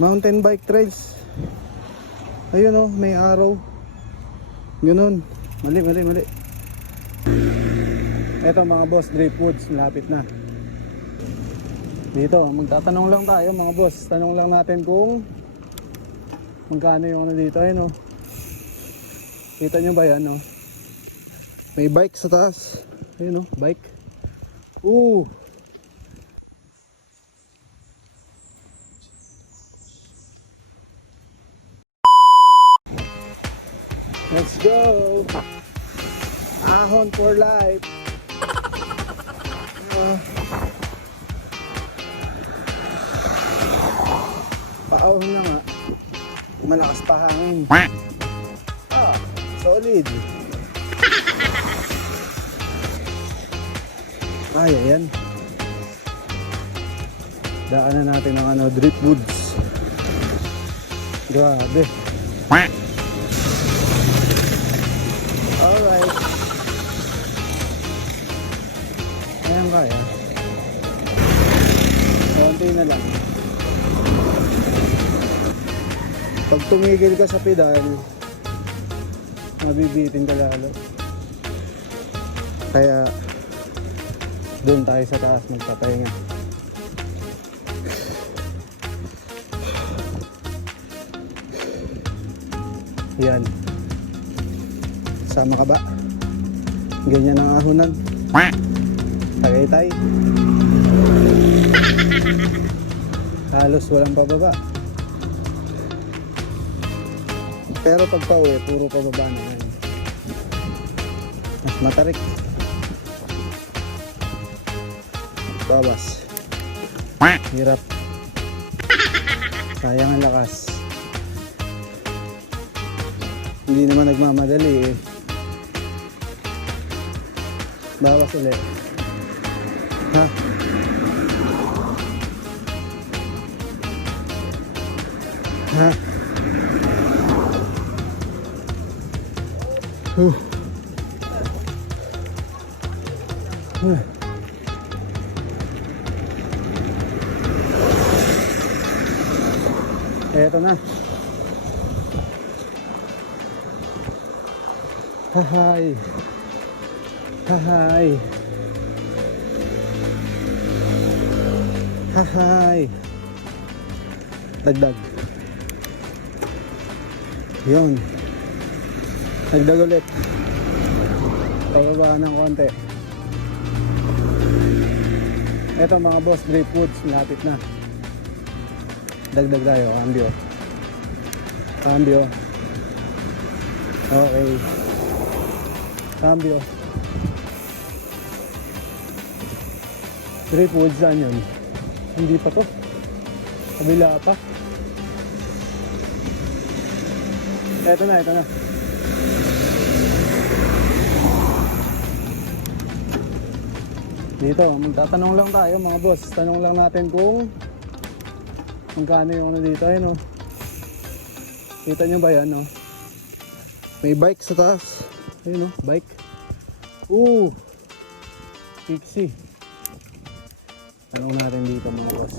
Mountain bike trails. Ayun oh, may arrow. Ganun. Mali. Eto mga boss, Driftwoods, malapit na. Dito, magtatanong lang tayo mga boss. Tanong lang natin kung magkano yung ano dito. Ayun oh. Kita nyo ba yan oh? May bike sa taas. Ayun oh, bike. Ooh. Let's go! Ahon for life! Paahon na nga. Malakas pa hangin. Solid. Ay, ayan. Daanan natin ang ano, Driftwoods. Grabe. Alright. Ayan kaya. Konti na lang. Pag tumigil ka sa pedal, mabibitin ka lalo. Kaya doon tayo sa taas magpapahinga. Yan. Sama ka ba? Ganyan ang ahunan. Tagaytay. Halos walang pababa. Pero pag pauwi, puro pababa na yan. Mas matarik. Bawas. Hirap. Sayang ang lakas. Hindi naman nagmamadali eh. Bawas ulit. Ha? Ha? Eto na. Hahay. Hahay. Hahay. Dagdag. Yun. Dagdag ulit. Pababa ng konti. Eto mga boss, Driftwoods, malapit na. Dagdag tayo, cambio. Cambio. Okay. Cambio. Driftwoods, saan yun? Hindi pa to. Kabila pa. Eto na, eto na. Dito, magtatanong lang tayo mga boss. Tanong lang natin kung magkano yung ano dito. Ayun oh. Kita nyo ba yan oh? May bike sa taas. Ayun oh, bike. Ooh, Pixie. Tanong natin dito mga boss.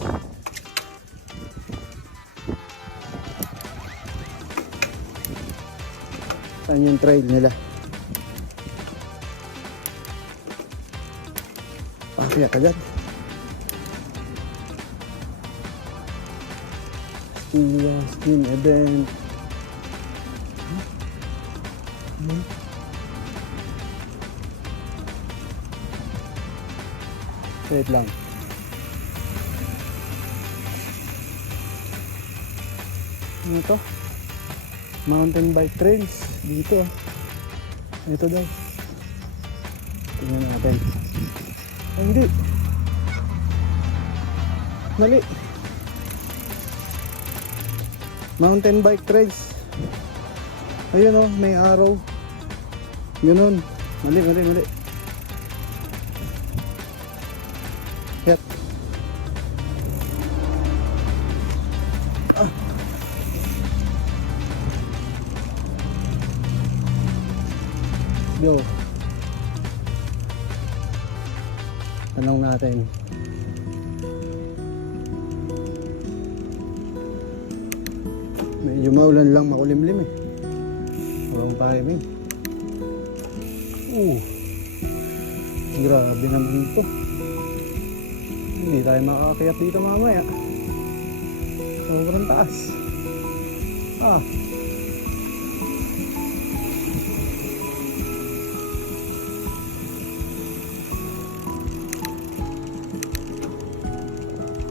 Saan yung trail nila? Pakiyak agad. Skin event. Wait lang. Ano to? Mountain bike trails dito. Ito daw. Tingnan natin. Ay, hindi. Mali. Mountain bike trails. Ayun oh, may arrow. Ganun. Mali. Yat. Yo. Tanong natin. Medyo maulan lang, makulimlim eh. Wrong timing. Grabe naman ito. Hindi tayo makakakayat dito mamaya. Sobrang taas.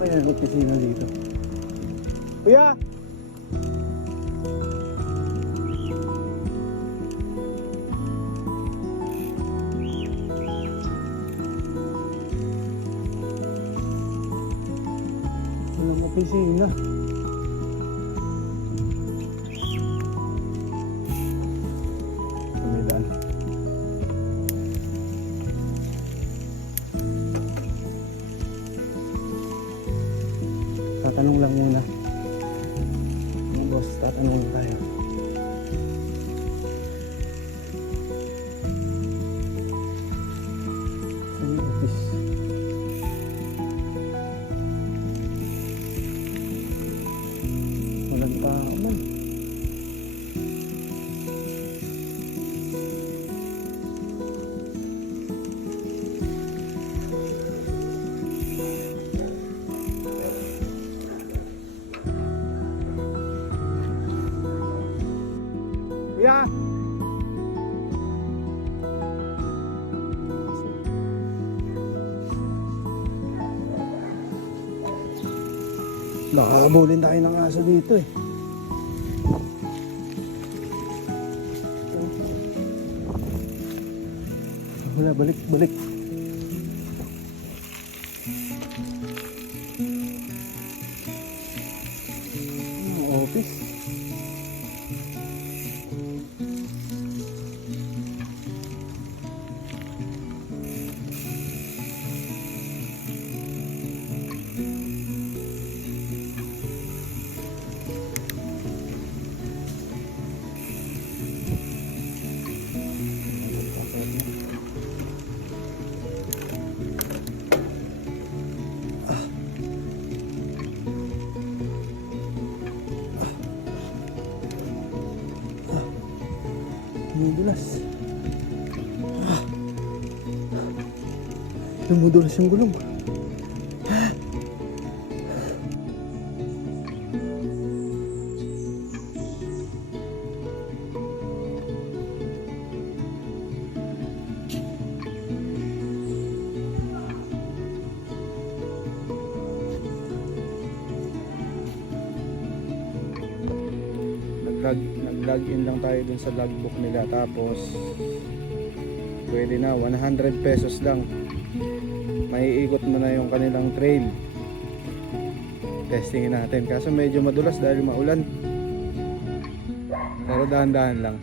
Kaya nag-pisina dito. Kuya! Walang opisina. Pamilaan. Tatanong lang muna. Mga boss, tatanong tayo. Sa yung office. Walang tao man. Kuya! Nakakabulin tayo ng aso dito eh. Wala, balik, balik. Office. Dumudulas. Dumudulas yung gulong. Nag-login lang tayo dun sa logbook nila, tapos pwede na 100 pesos lang, maiikot mo na yung kanilang trail. Testingin natin, kaso medyo madulas dahil maulan, pero dahan-dahan lang.